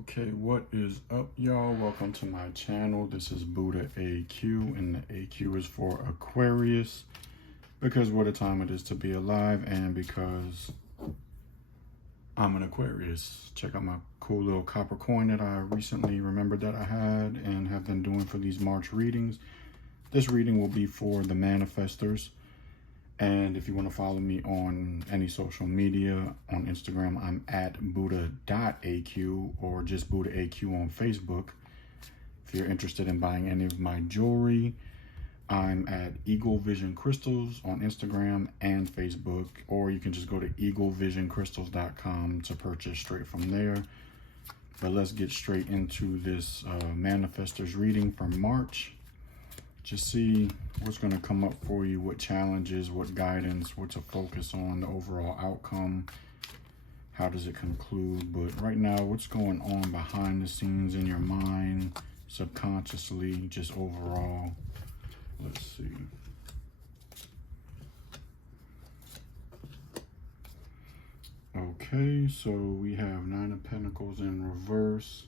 Okay, what is up, y'all? Welcome to my channel. This is Buddha AQ, and the AQ is for Aquarius, because what a time it is to be alive, and because I'm an Aquarius. Check out my cool little copper coin that I recently remembered that I had and have been doing for these March readings. This reading will be for the manifestors. And if you want to follow me on any social media, on Instagram, I'm at buddha.aq or just buddhaaq on Facebook. If you're interested in buying any of my jewelry, I'm at Eagle Vision Crystals on Instagram and Facebook, or you can just go to eaglevisioncrystals.com to purchase straight from there. But let's get straight into this manifestors reading for March. Just see what's going to come up for you, what challenges, what guidance, what to focus on, the overall outcome, how does it conclude. But right now, what's going on behind the scenes in your mind, subconsciously, just overall. Let's see. Okay, so we have Nine of Pentacles in reverse.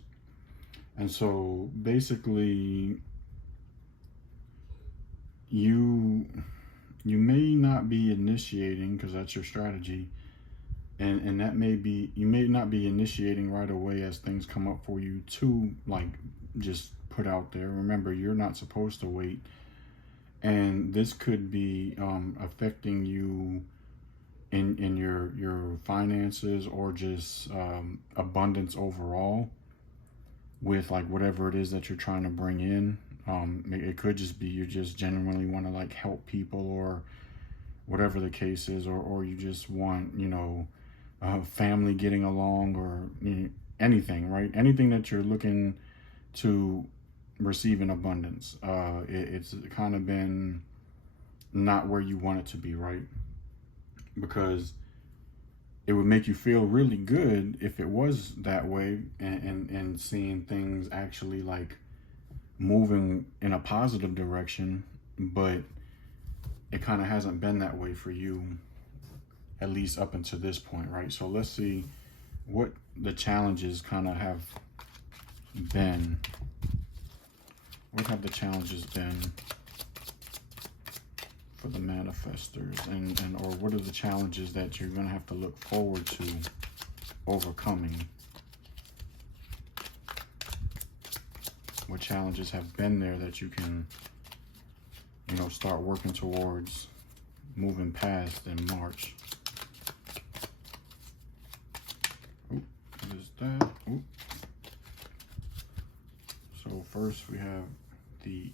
And so basically, you may not be initiating, because that's your strategy, and that may be, you may not be initiating right away as things come up for you to like just put out there. Remember, you're not supposed to wait, and this could be affecting you in your finances, or just abundance overall with like whatever it is that you're trying to bring in. It could just be you just genuinely want to like help people, or whatever the case is, or you just want, family getting along, or anything, right? Anything that you're looking to receive in abundance. It's kind of been not where you want it to be, right? Because it would make you feel really good if it was that way, and seeing things actually like moving in a positive direction, but it kind of hasn't been that way for you, at least up until this point, right? So let's see what the challenges kind of have been. What have the challenges been for the manifestors, and or what are the challenges that you're going to have to look forward to overcoming? What challenges have been there that you can, start working towards moving past in March? Oop, what is that? Oop. So first we have the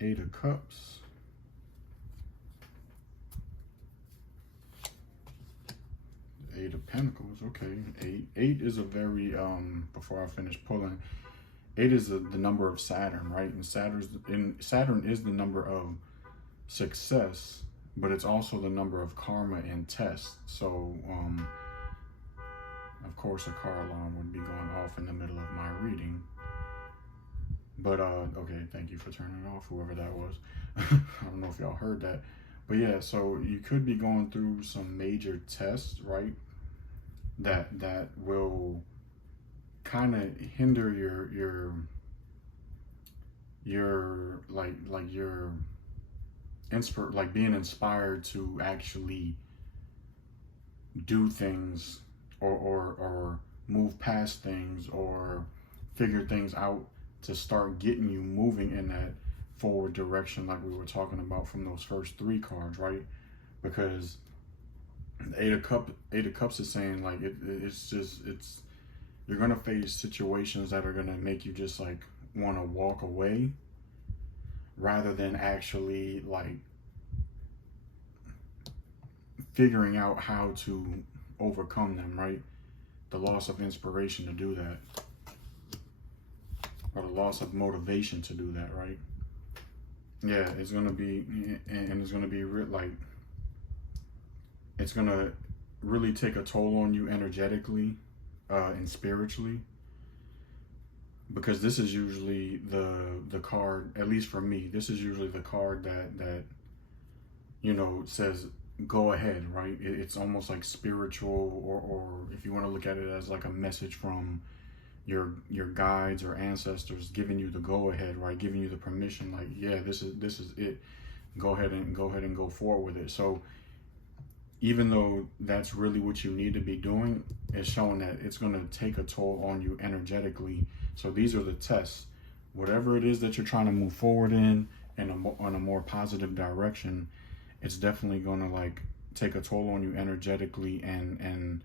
Eight of Cups. The Eight of Pentacles. Okay, eight is a very before I finish pulling, 8 is the number of Saturn, right? And Saturn is the number of success, but it's also the number of karma and tests. So, of course, a car alarm would be going off in the middle of my reading. But, okay, thank you for turning it off, whoever that was. I don't know if y'all heard that. But yeah, so you could be going through some major tests, right? That will kind of hinder your being inspired to actually do things, or move past things, or figure things out to start getting you moving in that forward direction, like we were talking about from those first 3 cards, right? Because the Eight of Cups is saying like it's you're going to face situations that are going to make you just like want to walk away, rather than actually like figuring out how to overcome them, right? The loss of inspiration to do that, or the loss of motivation to do that, right? Yeah, it's going to be, and it's going to be it's going to really take a toll on you energetically, and spiritually, because this is usually the card, at least for me, this is usually the card that says go ahead, right? It's almost like spiritual, or if you want to look at it as like a message from your guides or ancestors giving you the go ahead, right? Giving you the permission, like, yeah, this is it. Go ahead and go forward with it. So even though that's really what you need to be doing, it's showing that it's going to take a toll on you energetically. So these are the tests. Whatever it is that you're trying to move forward in on a more positive direction, it's definitely going to like take a toll on you energetically and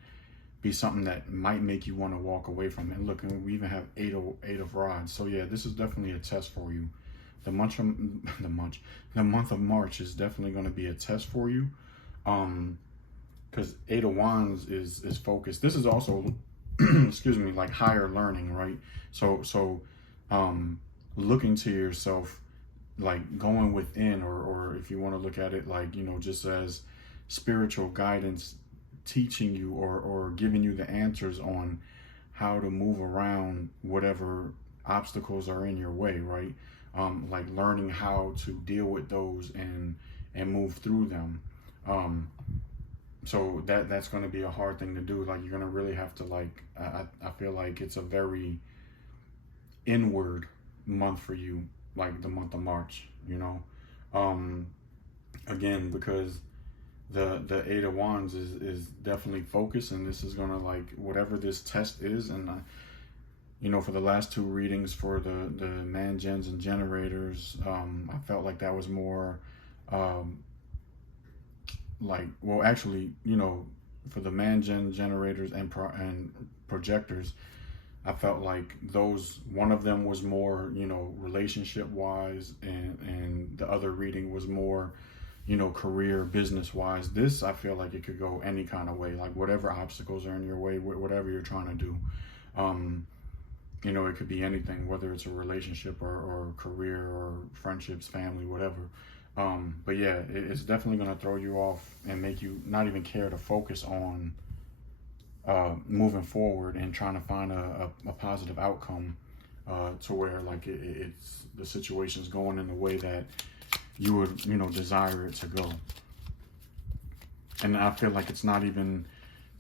be something that might make you want to walk away from it. And look, and we even have eight of rods. So yeah, this is definitely a test for you. The month of March is definitely going to be a test for you. Because Eight of Wands is focused. This is also, excuse me, like higher learning, right? So looking to yourself, like going within, or if you want to look at it like, you know, just as spiritual guidance, teaching you or giving you the answers on how to move around whatever obstacles are in your way, right? Like learning how to deal with those and move through them. So that's going to be a hard thing to do. Like you're going to really have to like, I feel like it's a very inward month for you, like the month of March, you know. Again, because the Eight of Wands is definitely focused, and this is going to like, whatever this test is. And you know, for the last two readings for the man gens and generators, I felt like that was more like, well, actually, you know, for the man gen generators and projectors, I felt like those, one of them was more, you know, relationship wise, and the other reading was more, you know, career, business wise. This, I feel like it could go any kind of way, like whatever obstacles are in your way, whatever you're trying to do. You know, it could be anything, whether it's a relationship or career or friendships, family, whatever. But yeah, it's definitely going to throw you off and make you not even care to focus on moving forward and trying to find a positive outcome to where like it's the situation's going in the way that you would, you know, desire it to go. And I feel like it's not even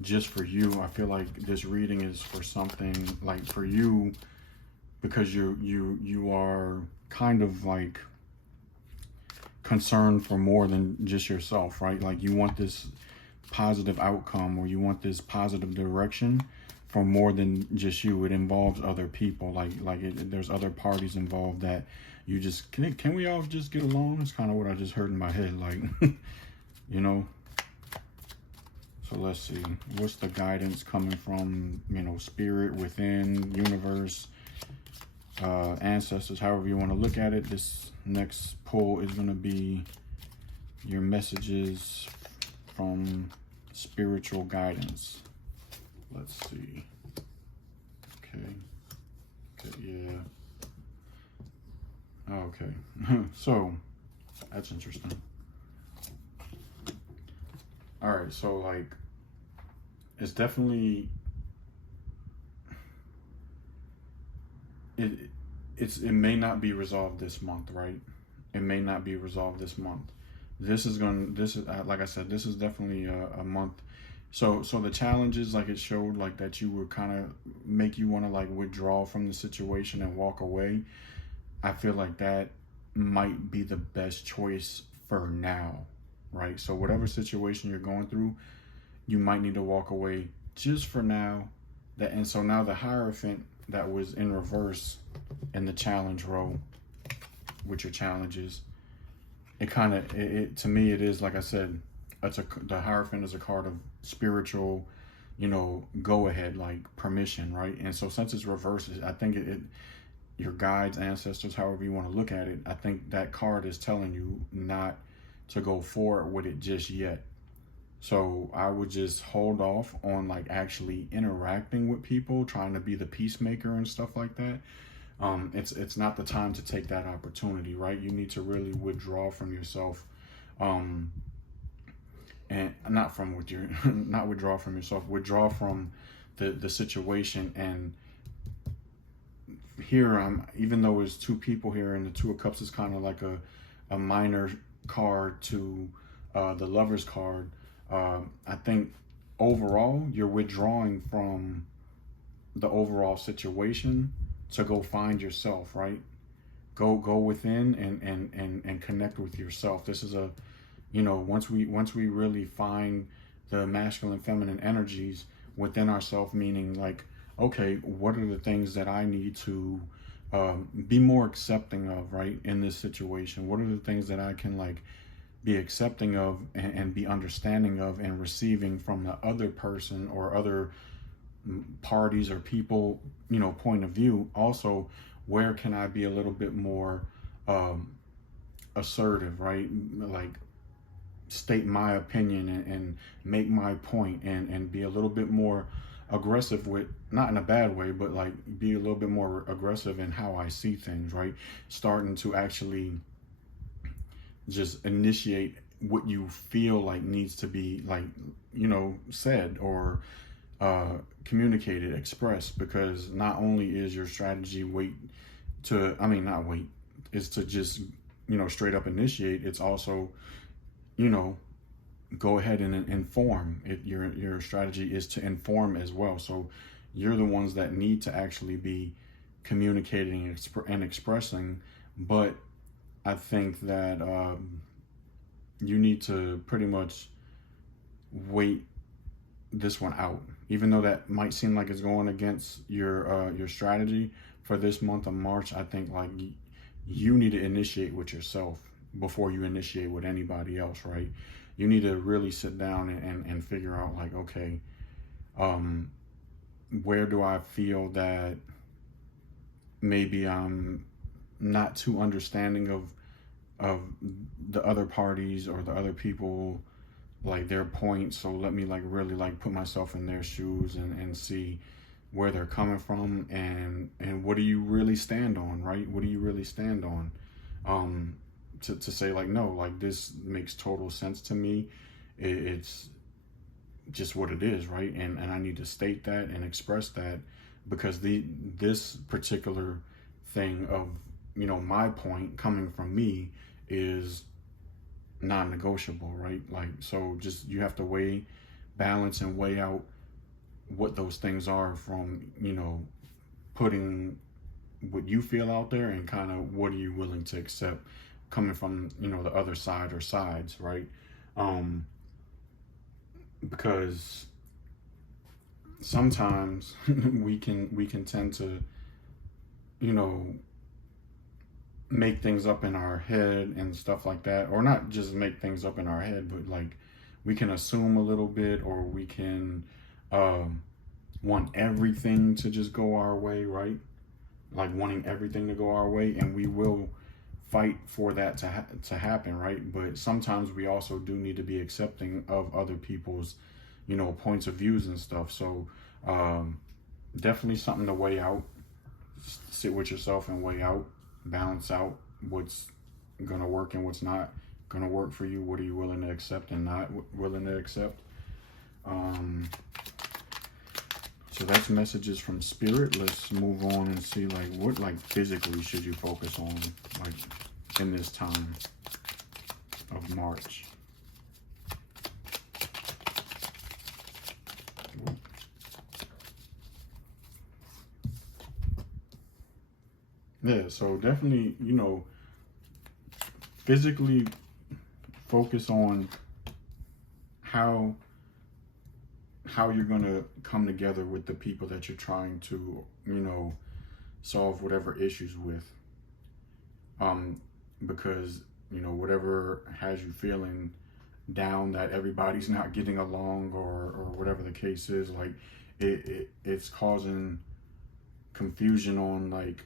just for you. I feel like this reading is for something like for you, because you are kind of like concerned for more than just yourself, right? Like you want this positive outcome, or you want this positive direction for more than just you. It involves other people, like there's other parties involved that you just can we all just get along? That's kind of what I just heard in my head, like you know. So let's see, what's the guidance coming from, you know, spirit, within, universe, ancestors, however you want to look at it. This next pull is going to be your messages from spiritual guidance. Let's see. Okay, yeah. Okay. So that's interesting. All right, so like it's definitely it may not be resolved this month, right? It may not be resolved this month. This is like I said, this is definitely a month. So the challenges, like it showed like that you would kind of make you want to like withdraw from the situation and walk away. I feel like that might be the best choice for now, right? So whatever situation you're going through, you might need to walk away just for now. And so now the Hierophant that was in reverse in the challenge row with your challenges, it kind of, to me, it is, like I said, the Hierophant is a card of spiritual, you know, go ahead, like permission, right? And so since it's reversed, I think your guides, ancestors, however you want to look at it, I think that card is telling you not to go forward with it just yet. So I would just hold off on like actually interacting with people, trying to be the peacemaker and stuff like that. It's not the time to take that opportunity, right? You need to really withdraw from yourself, and not withdraw from yourself, withdraw from the situation. And here, even though there's two people here, and the Two of Cups is kind of like a minor card to the Lover's card. I think overall you're withdrawing from the overall situation to go find yourself, right? Go within and connect with yourself. This is a, once we really find the masculine, feminine energies within ourselves, meaning like, okay, what are the things that I need to be more accepting of, right, in this situation? What are the things that I can like be accepting of and be understanding of and receiving from the other person or other parties or people, point of view? Also, where can I be a little bit more assertive, right? Like state my opinion and make my point and be a little bit more aggressive with, not in a bad way, but like be a little bit more aggressive in how I see things, right? Starting to actually just initiate what you feel like needs to be like, said or communicated, expressed, because not only is your strategy not wait, is to just, straight up initiate. It's also, go ahead and inform. Your strategy is to inform as well. So you're the ones that need to actually be communicating and expressing. But I think that you need to pretty much wait this one out, even though that might seem like it's going against your strategy for this month of March. I think like you need to initiate with yourself before you initiate with anybody else, right? You need to really sit down and figure out like, okay, where do I feel that maybe I'm not too understanding of the other parties or the other people, like their points. So let me like really like put myself in their shoes and see where they're coming from and what do you really stand on, right? What do you really stand on? To say like, no, like this makes total sense to me. It's just what it is, right? And I need to state that and express that because this particular thing of, my point coming from me is non-negotiable, right? Like, so just, you have to balance and weigh out what those things are from, putting what you feel out there and kind of what are you willing to accept coming from, the other side or sides, right? Because sometimes we can tend to, make things up in our head and stuff like that, or not just make things up in our head, but like we can assume a little bit, or we can want everything to just go our way, right? Like wanting everything to go our way, and we will fight for that to happen, right? But sometimes we also do need to be accepting of other people's, points of views and stuff. So definitely something to weigh out. Sit with yourself and weigh out, balance out what's gonna work and what's not gonna work for you. What are you willing to accept and not willing to accept? So that's messages from spirit. Let's move on and see like what like physically should you focus on like in this time of March. Yeah, so definitely, physically focus on how you're going to come together with the people that you're trying to, solve whatever issues with. Because, whatever has you feeling down that everybody's not getting along or whatever the case is, like it's causing confusion on like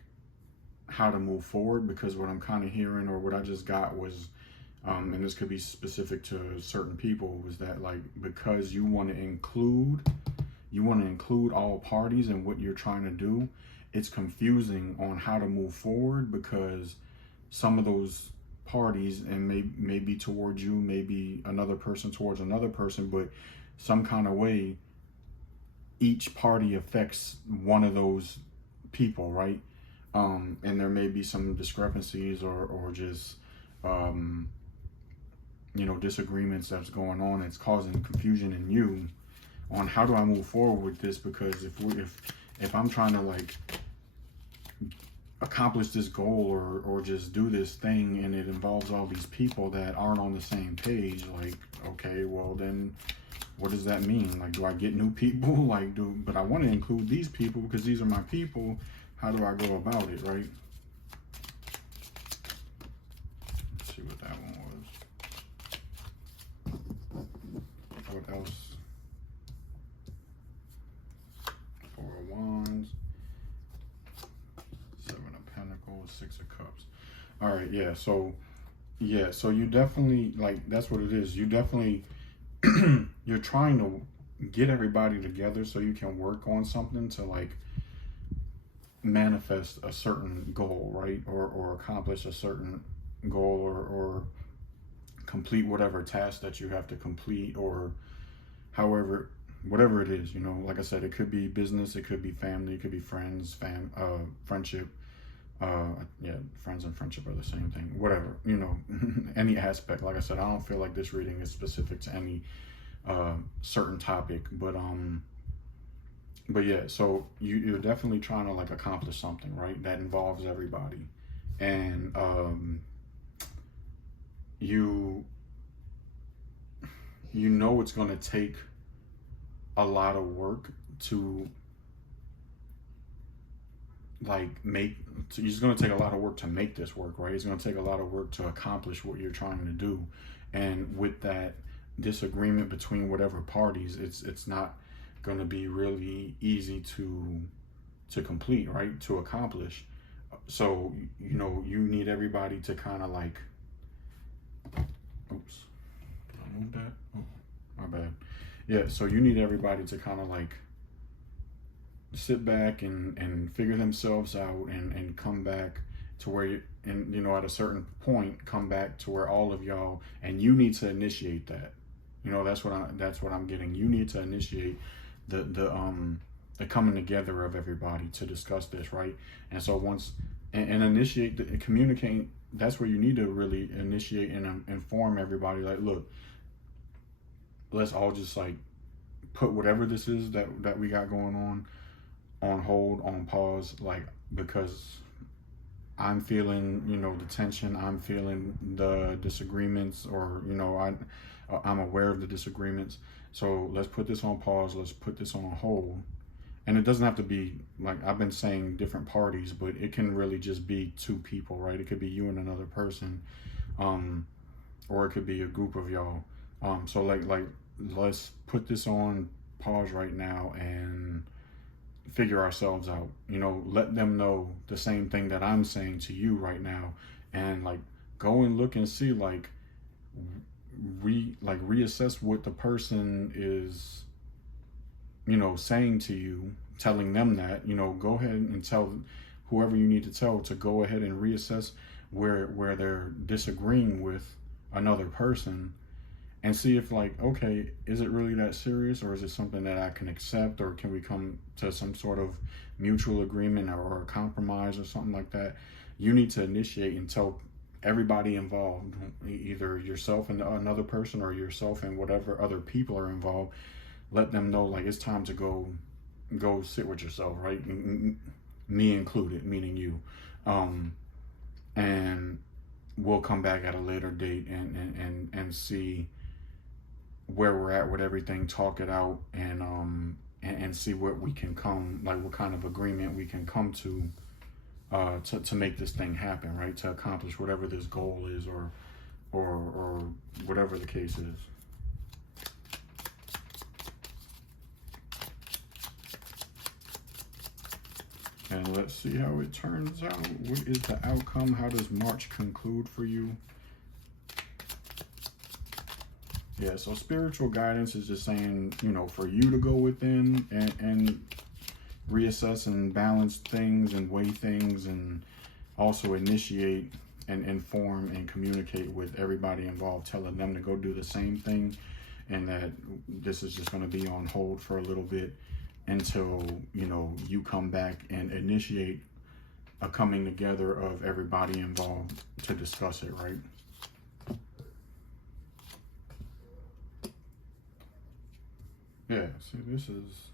how to move forward. Because what I'm kind of hearing, or what I just got was, and this could be specific to certain people, was that like because you want to include all parties in what you're trying to do, it's confusing on how to move forward, because some of those parties, and maybe towards you, maybe another person towards another person, but some kind of way each party affects one of those people, right? And there may be some discrepancies or just disagreements that's going on. It's causing confusion in you on how do I move forward with this, because if I'm trying to like accomplish this goal or just do this thing and it involves all these people that aren't on the same page, like, okay, well then what does that mean? Like, do I get new people? Like, but I want to include these people because these are my people. How do I go about it, right? Let's see what that one was. What else? Four of Wands, Seven of Pentacles, Six of Cups. All right, yeah. So you definitely, like, that's what it is. You definitely you're trying to get everybody together so you can work on something to like manifest a certain goal, right? Or accomplish a certain goal or complete whatever task that you have to complete, or however, whatever it is, you know. Like I said, it could be business, it could be family, it could be friends, friendship. Yeah, friends and friendship are the same thing, whatever, you know. Any aspect. Like I said, I don't feel like this reading is specific to any certain topic, but yeah, so you're definitely trying to like accomplish something, right, that involves everybody. And you know it's going to take a lot of work to like it's going to take a lot of work to make this work, right? It's going to take a lot of work to accomplish what you're trying to do. And with that disagreement between whatever parties, it's not going to be really easy to complete, right, to accomplish. So you know, you need everybody to kind of like, oops, did I move that? Oh, my bad. Yeah, so you need everybody to kind of like sit back and figure themselves out and come back to where you, and you know, at a certain point come back to where all of y'all, and you need to initiate that. You know, that's what I'm getting. You need to initiate the coming together of everybody to discuss this, right? And so once and initiate and communicate, that's where you need to really initiate and inform everybody, like, look, let's all just like put whatever this is that we got going on hold, on pause, like, because I'm feeling, you know, the tension, I'm feeling the disagreements, or, you know, I'm aware of the disagreements. So let's put this on pause, let's put this on hold. And it doesn't have to be, like I've been saying, different parties, but it can really just be two people, right? It could be you and another person, or it could be a group of y'all. So like let's put this on pause right now and figure ourselves out. You know, let them know the same thing that I'm saying to you right now, and like go and look and see, like reassess what the person is, you know, saying to you, telling them that, you know, go ahead and tell whoever you need to tell to go ahead and reassess where they're disagreeing with another person, and see if, like, okay, is it really that serious, or is it something that I can accept, or can we come to some sort of mutual agreement or a compromise or something like that. You need to initiate and tell everybody involved, either yourself and another person, or yourself and whatever other people are involved. Let them know, like, it's time to go sit with yourself, right? Me included, meaning you. And we'll come back at a later date and see where we're at with everything, talk it out, and see what we can what kind of agreement we can come to make this thing happen, right? To accomplish whatever this goal is, or whatever the case is. And let's see how it turns out. What is the outcome? How does March conclude for you? Yeah, so spiritual guidance is just saying, you know, for you to go within and reassess and balance things and weigh things, and also initiate and inform and communicate with everybody involved, telling them to go do the same thing, and that this is just going to be on hold for a little bit until, you know, you come back and initiate a coming together of everybody involved to discuss it, right? Yeah, see, this is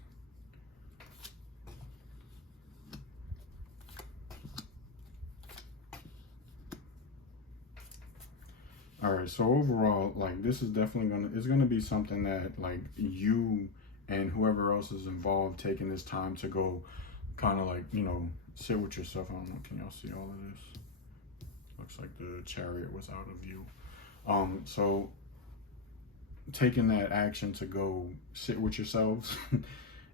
All right, so overall, like, this is definitely it's gonna be something that, like, you and whoever else is involved taking this time to go kind of, like, sit with yourself. I don't know, can y'all see all of this? Looks like the chariot was out of view. So taking that action to go sit with yourselves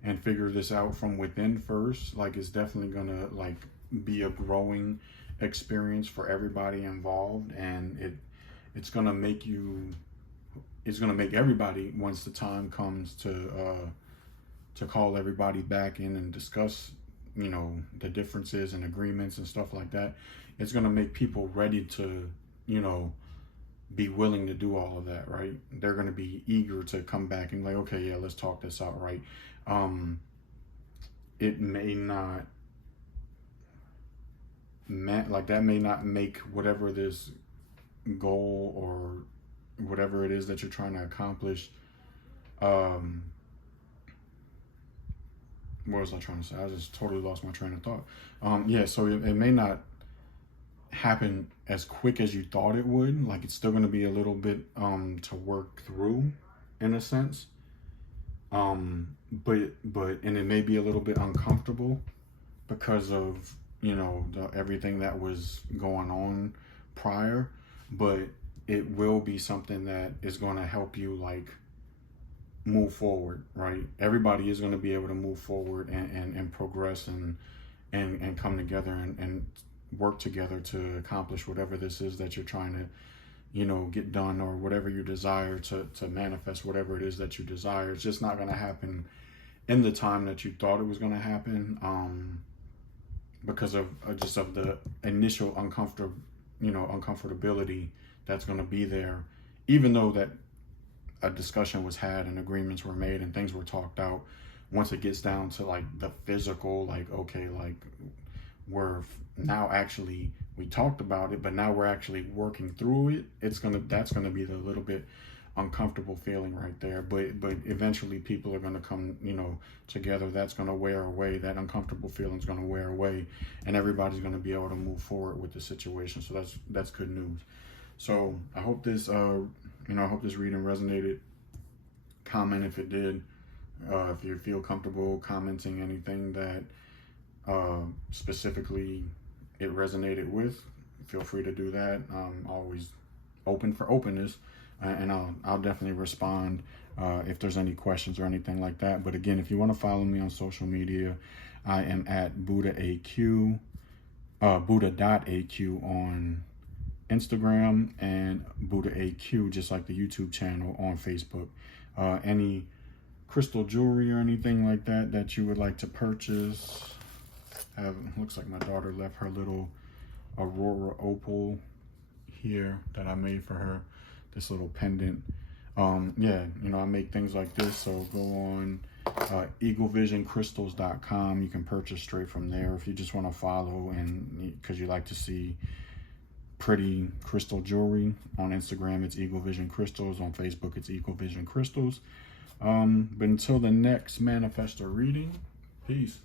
and figure this out from within first, like, it's definitely gonna, like, be a growing experience for everybody involved, and it's gonna make everybody, once the time comes to call everybody back in and discuss, the differences and agreements and stuff like that. It's gonna make people ready to, be willing to do all of that, right? They're gonna be eager to come back and, like, okay, yeah, let's talk this out, right? It may not, like, that may not make whatever this goal or whatever it is that you're trying to accomplish. What was I trying to say? I just totally lost my train of thought. Yeah, so it may not happen as quick as you thought it would. Like, it's still going to be a little bit to work through, in a sense. But and it may be a little bit uncomfortable because of everything that was going on prior, but it will be something that is going to help you, like, move forward, right? Everybody is going to be able to move forward and progress and come together and work together to accomplish whatever this is that you're trying to get done, or whatever you desire to manifest, whatever it is that you desire. It's just not going to happen in the time that you thought it was going to happen, because of just of the initial uncomfortability that's going to be there, even though that a discussion was had and agreements were made and things were talked out. Once it gets down to, like, the physical, like, okay, like, we talked about it, but now we're actually working through it. That's gonna be the little bit uncomfortable feeling right there. But eventually people are gonna come, together. That's gonna wear away. That uncomfortable feeling is gonna wear away, and everybody's gonna be able to move forward with the situation. So that's good news. So I hope this reading resonated. Comment if it did. If you feel comfortable commenting anything that specifically it resonated with, feel free to do that. Always open for openness, and I'll definitely respond if there's any questions or anything like that. But again, if you want to follow me on social media, I am at BuddhaAQ, Buddha.AQ on Instagram, and BuddhaAQ, just like the YouTube channel, on Facebook. Any crystal jewelry or anything like that you would like to purchase, looks like my daughter left her little Aurora opal here that I made for her, this little pendant. Yeah, I make things like this, so go on eaglevisioncrystals.com. You can purchase straight from there if you just want to follow, and because you like to see pretty crystal jewelry. On Instagram, it's Eagle Vision Crystals. On Facebook, it's Eagle Vision Crystals. But until the next Manifestor reading, peace.